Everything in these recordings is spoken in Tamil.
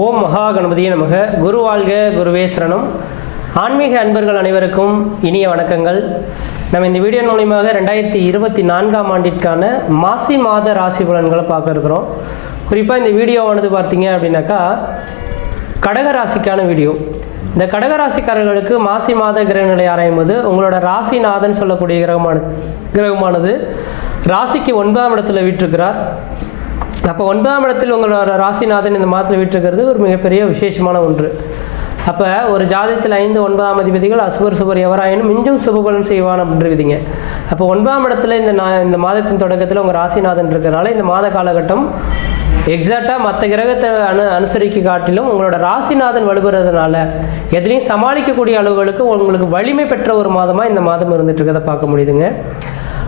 ஓம் மகா கணபதியே நமக. குரு வாழ்க குருவே சரணம். ஆன்மீக அன்பர்கள் அனைவருக்கும் இனிய வணக்கங்கள். நம்ம இந்த வீடியோ மூலியமாக ரெண்டாயிரத்தி இருபத்தி நான்காம் ஆண்டிற்கான மாசி மாத ராசி பலன்களை பார்க்க இருக்கிறோம். குறிப்பாக இந்த வீடியோவானது பார்த்தீங்க அப்படின்னாக்கா கடக ராசிக்கான வீடியோ. இந்த கடக ராசிக்காரர்களுக்கு மாசி மாத கிரகநிலை ஆராயும் போது உங்களோட ராசிநாதன் சொல்லக்கூடிய கிரகமானது கிரகமானது ராசிக்கு ஒன்பதாம் இடத்துல வீட்டிருக்கிறார் அப்போ ஒன்பதாம் இடத்தில் உங்களோட ராசிநாதன் இந்த மாதத்தில் விட்டுருக்கிறது ஒரு மிகப்பெரிய விசேஷமான ஒன்று. அப்போ ஒரு ஜாதகத்தில் ஐந்து ஒன்பதாம் அதிபதிகள் அசுபர் சுபர் எவராயினும் மிஞ்சும் சுபபலன் செய்வான் அப்படின்றீங்க அப்போ ஒன்பதாம் இடத்துல இந்த நான் இந்த மாதத்தின் தொடக்கத்தில் உங்கள் ராசிநாதன் இருக்கிறனால இந்த மாத காலகட்டம் எக்ஸாக்டாக மற்ற கிரகத்தை அனு அனுசரிக்க காட்டிலும் உங்களோட ராசிநாதன் வலுபுறதுனால எதுலேயும் சமாளிக்கக்கூடிய அளவுகளுக்கு உங்களுக்கு வலிமை பெற்ற ஒரு மாதமாக இந்த மாதம் இருந்துட்டு இருக்கிறத பார்க்க முடியுதுங்க.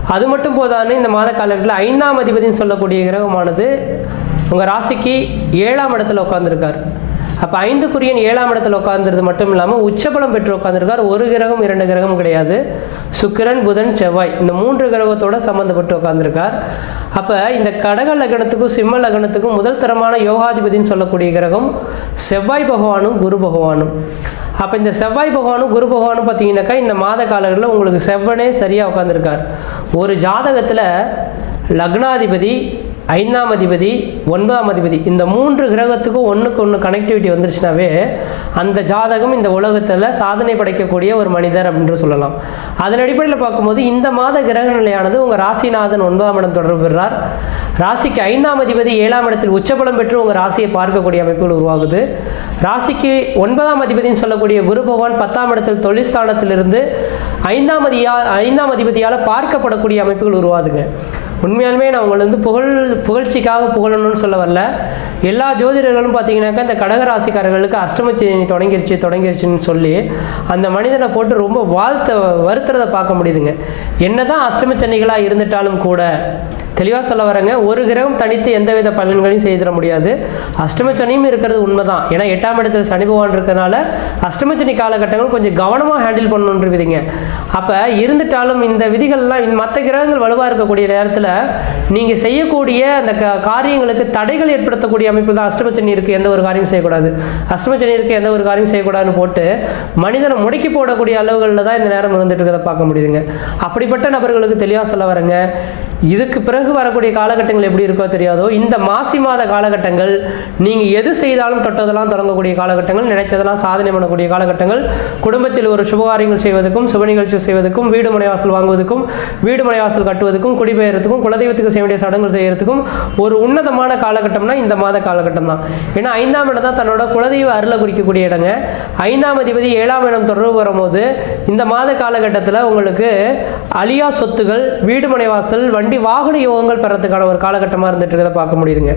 அது மட்டும் போதான்னு இந்த மாத காலகட்டத்தில் ஐந்தாம் அதிபதினு சொல்லக்கூடிய கிரகமானது உங்கள் ராசிக்கு ஏழாம் இடத்துல உட்காந்துருக்கார் அப்போ ஐந்துக்குரியன் ஏழாம் இடத்துல உட்காந்துருது மட்டும் இல்லாமல் உச்சபலம் பெற்று உட்காந்துருக்கார் ஒரு கிரகம் இரண்டு கிரகம் கிடையாது. சுக்கிரன் புதன் செவ்வாய் இந்த மூன்று கிரகத்தோட சம்மந்தப்பட்டு உட்காந்துருக்கார் அப்போ இந்த கடக லக்னத்துக்கும் சிம்ம லக்னத்துக்கும் முதல் தரமான யோகாதிபதினு சொல்லக்கூடிய கிரகம் செவ்வாய் பகவானும் குரு பகவானும். அப்போ இந்த செவ்வாய் பகவானும் குரு பகவானும் பார்த்தீங்கன்னாக்கா இந்த மாத காலங்களில் உங்களுக்கு செவ்வனே சரியாக உட்காந்துருக்கார் ஒரு ஜாதகத்தில் லக்னாதிபதி ஐந்தாம் அதிபதி ஒன்பதாம் அதிபதி இந்த மூன்று கிரகத்துக்கும் ஒன்றுக்கு ஒன்று கனெக்டிவிட்டி வந்துருச்சுனாவே அந்த ஜாதகம் இந்த உலகத்தில் சாதனை படைக்கக்கூடிய ஒரு மனிதர் அப்படின்னு சொல்லலாம். அதன் அடிப்படையில் பார்க்கும்போது இந்த மாத கிரக நிலையானது உங்கள் ராசிநாதன் ஒன்பதாம் இடம் தொடர்பு பெறுறார். ராசிக்கு ஐந்தாம் அதிபதி ஏழாம் இடத்தில் உச்சபலம் பெற்று உங்கள் ராசியை பார்க்கக்கூடிய அமைப்புகள் உருவாகுது. ராசிக்கு ஒன்பதாம் அதிபதினு சொல்லக்கூடிய குரு பகவான் பத்தாம் இடத்தில் தொழில் ஸ்தானத்திலிருந்து ஐந்தாம் அதிபதியா ஐந்தாம் அதிபதியால் பார்க்கப்படக்கூடிய அமைப்புகள் உருவாதுங்க உண்மையாலுமே நான் உங்களை வந்து புகழ் புகழ்ச்சிக்காக புகழணும்னு சொல்ல வரல. எல்லா ஜோதிடர்களும் பார்த்தீங்கன்னாக்கா இந்த கடகராசிக்காரர்களுக்கு அஷ்டமச்சேனி தொடங்கிருச்சு தொடங்கிருச்சுன்னு சொல்லி அந்த மனிதனை போட்டு ரொம்ப வாழ்த்த வருத்துறதை பார்க்க முடியுதுங்க. என்னதான் அஷ்டமச்சனிகளாக இருந்துட்டாலும் கூட தெளிவாக சொல்ல வரேங்க. ஒரு கிரகம் தனித்து எந்தவித பலன்களையும் செய்திட முடியாது. அஷ்டமச்சனியும் இருக்கிறது உண்மைதான். ஏன்னா எட்டாம் இடத்துல சனி பகவான் இருக்கிறனால அஷ்டமச்சனி காலகட்டங்கள் கொஞ்சம் கவனமாக ஹேண்டில் பண்ணணுன்ற விதிங்க. அப்போ இருந்துட்டாலும் இந்த விதிகள்லாம் மற்ற கிரகங்கள் வலுவாக இருக்கக்கூடிய நேரத்தில் நீங்கள் செய்யக்கூடிய அந்த க காரியங்களுக்கு தடைகள் ஏற்படுத்தக்கூடிய அமைப்பு தான் அஷ்டமச்சனி இருக்குது எந்த ஒரு காரியம் செய்யக்கூடாது. அஷ்டமச்சனி இருக்குது எந்த ஒரு காரியம் செய்யக்கூடாதுன்னு போட்டு மனிதனை முடக்கி போடக்கூடிய அளவுகளில் தான் இந்த நேரம் இருந்துட்டு இருக்கிறத பார்க்க முடியுதுங்க. அப்படிப்பட்ட நபர்களுக்கு தெளிவாக சொல்ல வரேங்க. இதுக்கு பிறகு வரக்கூடிய காலகட்டங்கள் எப்படி இருக்கோ தெரியாதோ இந்த மாசி மாத காலகட்டங்கள் நீங்கள் எது செய்தாலும் தொட்டதெல்லாம் தொடங்கக்கூடிய காலகட்டங்கள் நினைச்சதெல்லாம் சாதனை பண்ணக்கூடிய காலகட்டங்கள் குடும்பத்தில் ஒரு சுபகாரியங்கள் செய்வதற்கும் சுப நிகழ்ச்சி செய்வதற்கும் வீடு மனைவாசல் வாங்குவதற்கும் வீடு மனைவாசல் கட்டுவதற்கும் குடிபெயர்த்துக்கும் குலதெய்வத்துக்கு செய்ய வேண்டிய சடங்குகள் செய்யறதுக்கும் ஒரு உன்னதமான காலகட்டம்னா இந்த மாத காலகட்டம் தான். ஏன்னா ஐந்தாம் இடம் தான் தன்னோட குலதெய்வ அருளை குறிக்கக்கூடிய இடங்க. ஐந்தாம் அதிபதி ஏழாம் இடம் தொடர்பு வரும்போது இந்த மாத காலகட்டத்தில் உங்களுக்கு அழியா சொத்துகள் வீடு மனைவாசல் வண்டி வாகன யோகங்கள் பெறத்துக்கான ஒரு காலகட்டமாக இருந்துட்டு இருக்கிறத பார்க்க முடியுதுங்க.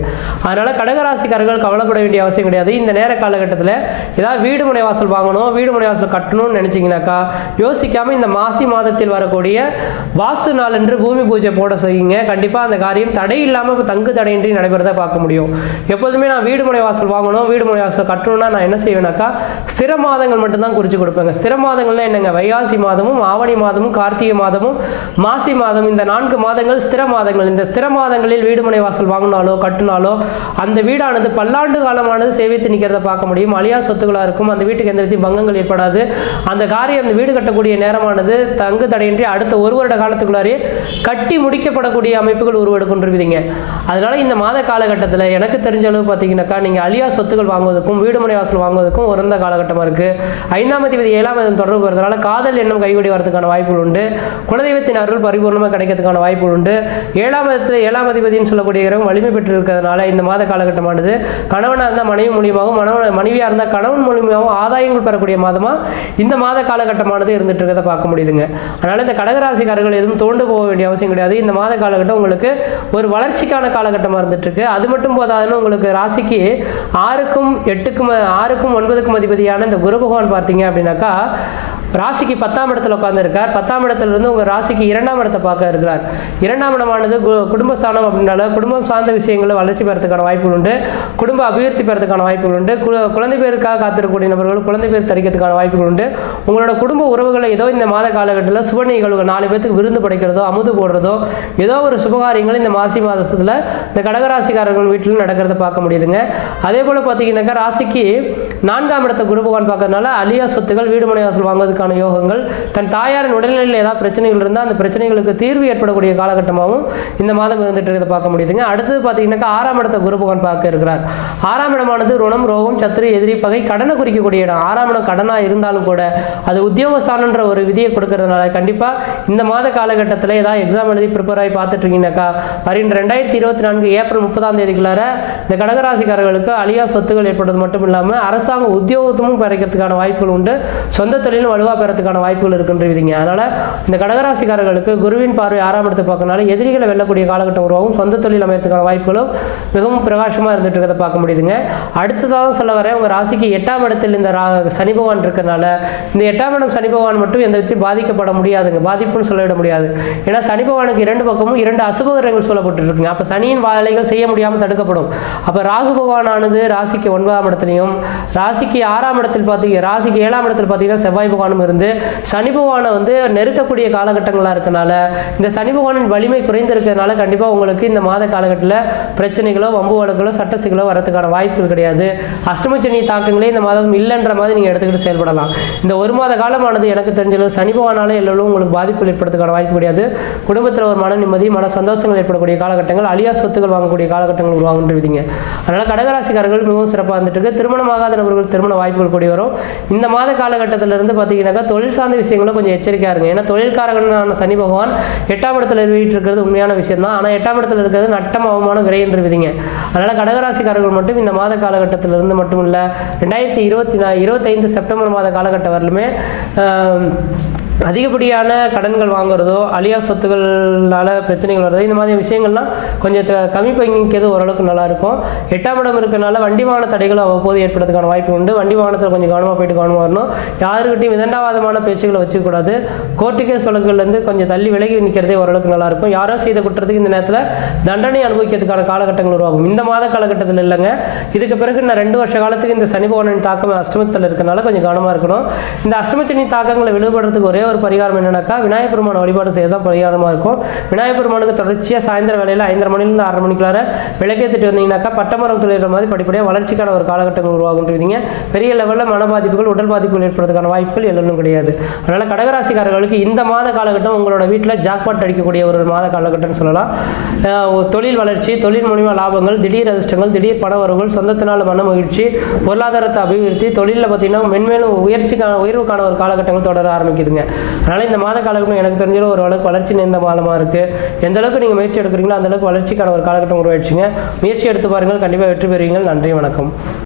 அதனால் கடகராசிக்காரர்கள் கவலைப்பட வேண்டிய அவசியம் கிடையாது. இந்த நேர காலகட்டத்தில் ஏதாவது வீடு மனை வாசல் வாங்கணும் வீடு முனைவாசல் கட்டணும்னு நினச்சிங்கனாக்கா யோசிக்காமல் இந்த மாசி மாதத்தில் வரக்கூடிய வாஸ்து நாள் என்று பூமி பூஜை போட செய்யுங்க. கண்டிப்பாக அந்த காரியம் தடை இல்லாமல் தங்கு தடையின்றி நடைபெறதை பார்க்க முடியும். எப்போதுமே நான் வீடு முனை வாசல் வாங்கணும் வீடு முனை வாசல் கட்டணும்னா நான் என்ன செய்வேனாக்கா ஸ்திர மாதங்கள் மட்டும்தான் குறித்து கொடுப்பேங்க. ஸ்திர மாதங்கள்லாம் என்னங்க? வைகாசி மாதமும் ஆவணி மாதமும் கார்த்திகை மாதமும் மாசி மாதம். இந்த நான்கு மாதங்கள் ஸ்திர மாதங்கள். இந்த ஸ்திர மாதங்களில் வீடுமனை வாசல் வாங்கினாலோ கட்டினாலோ அந்த வீடானது பல்லாண்டு காலமானது சேவித்து நிற்கிறத பார்க்க முடியும். அழியா சொத்துக்களாக இருக்கும். அந்த வீட்டுக்கு எந்த விதத்தையும் பங்கங்கள் ஏற்படாது. அந்த காரியம் அந்த வீடு கட்டக்கூடிய நேரமானது தங்கு தடையின்றி அடுத்த ஒரு வருட காலத்துக்குள்ளாரே கட்டி முடிக்கப்படக்கூடிய அமைப்புகள் உருவெடுக்கின்றிருக்குதுங்க அதனால இந்த மாத காலகட்டத்தில் எனக்கு தெரிஞ்ச அளவு பார்த்தீங்கன்னாக்கா நீங்கள் அழியா சொத்துக்கள் வாங்குவதற்கும் வீடுமனை வாசல் வாங்குவதற்கும் உறந்த காலகட்டமாக இருக்குது ஐந்தாம் தேதி ஏழாம் தேதி தொடர்பு வருவதனால காதல் எண்ணம் கைகூடி வரதுக்கான வாய்ப்புகள் உண்டு. குலதெய்வத்தின் அருள் பரிபூர்ணமாக கிடைக்கிறதுக்கான வாய்ப்புகள் உண்டு. ஏழாம் இடத்துல ஏழாம் அதிபதினு சொல்லக்கூடிய கிரகம் வலிமை பெற்று இருக்கிறதுனால இந்த மாத காலகட்டமானது கணவனாக இருந்தால் மனைவி மூலியமாகவும் மனவன் மனைவியாக இருந்தால் கணவன் மூலியமாகவும் ஆதாயங்கள் பெறக்கூடிய மாதமாக இந்த மாத காலகட்டமானது இருந்துட்டு இருக்கிறத பார்க்க முடியுதுங்க. அதனால் இந்த கடகராசிக்காரர்கள் எதுவும் தோண்டு போக வேண்டிய அவசியம் கிடையாது. இந்த மாத காலகட்டம் உங்களுக்கு ஒரு வளர்ச்சிக்கான காலகட்டமாக இருந்துட்டுருக்கு. அது மட்டும் போதாதுன்னு உங்களுக்கு ராசிக்கு ஆறுக்கும் எட்டுக்கும் ஆறுக்கும் ஒன்பதுக்கும் அதிபதியான இந்த குரு பகவான் பார்த்தீங்க அப்படின்னாக்கா ராசிக்கு பத்தாம் இடத்துல உட்காந்துருக்கார் பத்தாம் இடத்துல இருந்து உங்கள் ராசிக்கு இரண்டாம் இடத்தை பார்க்க இருக்கிறார். இரண்டாம் இடமானது கு- குடும்பஸ்தானம் அப்படின்னால குடும்பம் சார்ந்த விஷயங்களை வளர்ச்சி பெறத்துக்கான வாய்ப்புகள் உண்டு. குடும்ப அபிவிருத்தி பெறத்துக்கான வாய்ப்புகள் உண்டு. கு- குழந்தை பேருக்காக காத்திருக்கக்கூடிய நபர்கள் குழந்தை பேர் தரிக்கிறதுக்கான வாய்ப்புகள் உண்டு. உங்களோட குடும்ப உறவுகளை ஏதோ இந்த மாத காலகட்டத்தில் சுப நிகழ்வுகள் நாலு பேத்துக்கு விருந்து படைக்கிறதோ அமுது போடுறதோ ஏதோ ஒரு சுபகாரியங்கள் இந்த மாசி மாதத்தில் இந்த கடகராசிக்காரர்கள் வீட்டில் நடக்கிறத பார்க்க முடியுதுங்க. அதே போல் பார்த்தீங்கன்னாக்கா ராசிக்கு நான்காம் இடத்தை குரு பகவான் பார்க்கறதுனால அழியா சொத்துக்கள் வீடு மனை வாசல் வாங்குவதற்கான யோகங்கள் தன் தாயாரின் உடல்நிலையில் ஏதாவது பிரச்சனைகள் இருந்தால் அந்த பிரச்சனைகளுக்கு தீர்வு ஏற்படக்கூடிய காலகட்டமாகவும் இந்த மாதம் இருந்துட்டு இருக்கிறத பார்க்க முடியுதுங்க. அடுத்தது பார்த்தீங்கன்னாக்கா ஆறாம் இடத்தை குரு பகவான் பார்க்க இருக்கிறார். ஆறாம் இடமானது ருணம் ரோகம் சத்துரு எதிரி பகை கடனை குறிக்கக்கூடிய இடம். ஆறாம் இடம் கடனாக இருந்தாலும் கூட அது உத்தியோகஸ்தானன்ற ஒரு விதியை கொடுக்கறதுனால கண்டிப்பாக இந்த மாத காலகட்டத்தில் ஏதாவது எக்ஸாம் எழுதி ப்ரிப்பேர் ஆகி பார்த்துட்டு இருக்கீங்கன்னாக்கா வருகின்ற ரெண்டாயிரத்தி இருபத்தி நான்கு ஏப்ரல் முப்பதாம் தேதிக்குள்ளார இந்த கடகராசிக்காரர்களுக்கு அழியா சொத்துகள் ஏற்படுறது மட்டும் இல்லாமல் அரசாங்க உத்தியோகத்தமும் கிடைக்கிறதுக்கான வாய்ப்புகள் உண்டு. சொந்த தொழிலும் வலுவாக பெறத்துக்கான வாய்ப்புகள் இருக்குன்றீங்க அதனால் இந்த கடகராசிக்காரர்களுக்கு குருவின் பார்வை ஆறாம் இடத்தை பார்க்கறனால எதிரிகளை வெல்லக்கூடிய காலகட்டம் உருவாகும். சொந்த தொழில் அமையறதுக்கான வாய்ப்புகளும் மிகவும் பிரகாசமாக இருந்துட்டு இருக்கிறத பார்க்க முடியுதுங்க அடுத்ததாக சொல்ல வரேன் உங்கள் ராசிக்கு எட்டாம் இடத்தில் இந்த ரா சனி பகவான் இருக்கிறனால இந்த எட்டாம் இடம் சனி பகவான் மட்டும் எந்த விதத்தையும் பாதிக்கப்பட முடியாதுங்க. பாதிப்புன்னு சொல்லிவிட முடியாது. ஏன்னா சனி பகவானுக்கு இரண்டு பக்கமும் இரண்டு அசுபகரங்கள் சொல்லப்பட்டுருக்குங்க அப்போ சனியின் வேலைகள் செய்ய முடியாமல் தடுக்கப்படும். அப்போ ராகு பகவானானது ராசிக்கு ஒன்பதாம் இடத்துலையும் ராசிக்கு ஆறாம் இடத்தில் பார்த்தீங்க ராசிக்கு ஏழாம் இடத்தில் பார்த்தீங்கன்னா செவ்வாய் பகவானும் இருந்து சனி பகவானை வந்து நெருக்கக்கூடிய காலகட்டங்களாக இருக்கனால இந்த சனி பகவானின் வலிமை குறைந்திருக்கிறதுனால கண்டிப்பாக உங்களுக்கு இந்த மாத காலகட்டத்தில் பிரச்சனைகளோ வம்பு வழக்குகளோ சட்ட சிக்கலோ வரதுக்கான வாய்ப்புகள் கிடையாது. அஷ்டமச்சனி தாக்கங்களே இந்த மாதம் இல்லைன்ற மாதிரி நீங்கள் எடுத்துக்கிட்டு செயல்படலாம். இந்த ஒரு மாத காலமானது எனக்கு தெரிஞ்சளவு சனி பகவானால எல்லோரும் உங்களுக்கு பாதிப்புகள் ஏற்படுறதுக்கான வாய்ப்பு கிடையாது. குடும்பத்தில் ஒரு மன நிம்மதி மன சந்தோஷங்கள் ஏற்படக்கூடிய காலகட்டங்கள் அழியா சொத்துக்கள் வாங்கக்கூடிய காலகட்டங்கள் உருவாகுன்றீங்க அதனால் கடகராசிக்காரர்கள் மிகவும் சிறப்பாக வந்துட்டு இருக்கு. திருமணமாகாத நபர்கள் திருமண வாய்ப்புகள் கூடி வரும். இந்த மாத காலகட்டத்திலிருந்து இருந்து பார்த்தீங்கன்னாக்கா தொழில் சார்ந்த விஷயங்களும் கொஞ்சம் எச்சரிக்கையாக இருங்க. ஏன்னா தொழில்காரகனான சனி பகவான் எட்டாம் இடத்துல இருவிட்டு இருக்கிறது உண்மையான விஷயம் தான் ஆனால் எட்டாம் இடத்துல இருக்கிறது நட்டம் அவமானம் விரை என்று விதிங்க. அதனால் கடகராசிக்காரர்கள் மட்டும் இந்த மாத காலகட்டத்திலிருந்து மட்டும் இல்லை ரெண்டாயிரத்தி இருபத்தி நா இருபத்தைந்து செப்டம்பர் மாத காலகட்டம் வரலுமே அதிகப்படியான கடன்கள் வாங்குறதோ அழியா சொத்துக்களால் பிரச்சனைகள் வர்றதோ இந்த மாதிரி விஷயங்கள்லாம் கொஞ்சம் த- கம்மி பண்ணிக்கிறது ஓரளவுக்கு நல்லாயிருக்கும். எட்டாம் இடம் இருக்கிறனால வண்டி வாகன தடைகள் அவ்வப்போது ஏற்படுறதுக்கான வாய்ப்பு உண்டு. வண்டி வாகனத்தில் கொஞ்சம் கவனமாக போயிட்டு கவனமாக வரணும். யாருக்கிட்டையும் விதண்டாவாதமான பேச்சுக்களை வச்சுக்கூடாது. கோர்ட்டு கேஸ் வழக்குகள்லேருந்து கொஞ்சம் தள்ளி விலகி நிற்கிறதே ஓரளவுக்கு நல்லாயிருக்கும். யாரோ செய்த குற்றத்துக்கு இந்த நேரத்தில் தண்டனை அனுபவிக்கிறதுக்கான காலகட்டங்கள் உருவாகும். இந்த மாத காலகட்டத்தில் இல்லைங்க. இதுக்கு பிறகு நான் ரெண்டு வருஷ காலத்துக்கு இந்த சனி பகவானின் தாக்கம் அஷ்டமத்தில் இருக்கிறனால கொஞ்சம் கவனமாக இருக்கணும். இந்த அஷ்டமச்சனி தாக்கங்களை விடுபடுறதுக்கு ஒரே ஒரு பரிகாரம் என்னன்னாக்கா விநாயகர் பெருமான் வழிபாடு செய்ய தான் பரிகாரமாக இருக்கும். விநாயகர் பெருமானுக்கு தொடர்ச்சியாக சாயந்தர வேலையில் ஐந்தரை மணிலேருந்து ஆறரை மணிக்குள்ளார விளக்கேற்றிட்டு வந்தீங்கன்னாக்கா பட்டமரம் துளிர மாதிரி படிப்படியாக வளர்ச்சிக்கான ஒரு காலகட்டங்கள் உருவாகுன்றீங்க பெரிய லெவலில் மன பாதிப்புகள் உடல் பாதிப்புகள் ஏற்படுறதுக்கான வாய்ப்புகள் எல்லாம் கிடையாது. அதனால் கடகராசிக்காரர்களுக்கு இந்த மாத காலகட்டம் உங்களோட வீட்டில் ஜாக்பாட் அடிக்கக்கூடிய ஒரு மாத காலகட்டம்னு சொல்லலாம். ஒரு தொழில் வளர்ச்சி தொழில் மூலிமா லாபங்கள் திடீர் அதிர்ஷ்டங்கள் திடீர் பண வரவுகள் சொந்தத்தினால் மன மகிழ்ச்சி பொருளாதாரத்தை அபிவிருத்தி தொழிலில் பார்த்தீங்கன்னா மென்மேலும் உயர்ச்சிக்கான உயர்வுக்கான ஒரு காலகட்டங்கள் தொடர ஆரம்பிக்குதுங்க. அதனால் இந்த மாத காலகட்டம் எனக்கு தெரிஞ்சது ஒரு அளவுக்கு வளர்ச்சி நிறைந்த மாதமாக இருக்குது எந்த அளவுக்கு நீங்கள் முயற்சி எடுக்கிறீங்களோ அந்த அளவுக்கு வளர்ச்சிக்கான ஒரு காலகட்டம் உருவாயிடுச்சுங்க. முயற்சி எடுத்து பாருங்கள். கண்டிப்பாக வெற்றி பெறுவீங்கள். நன்றி வணக்கம்.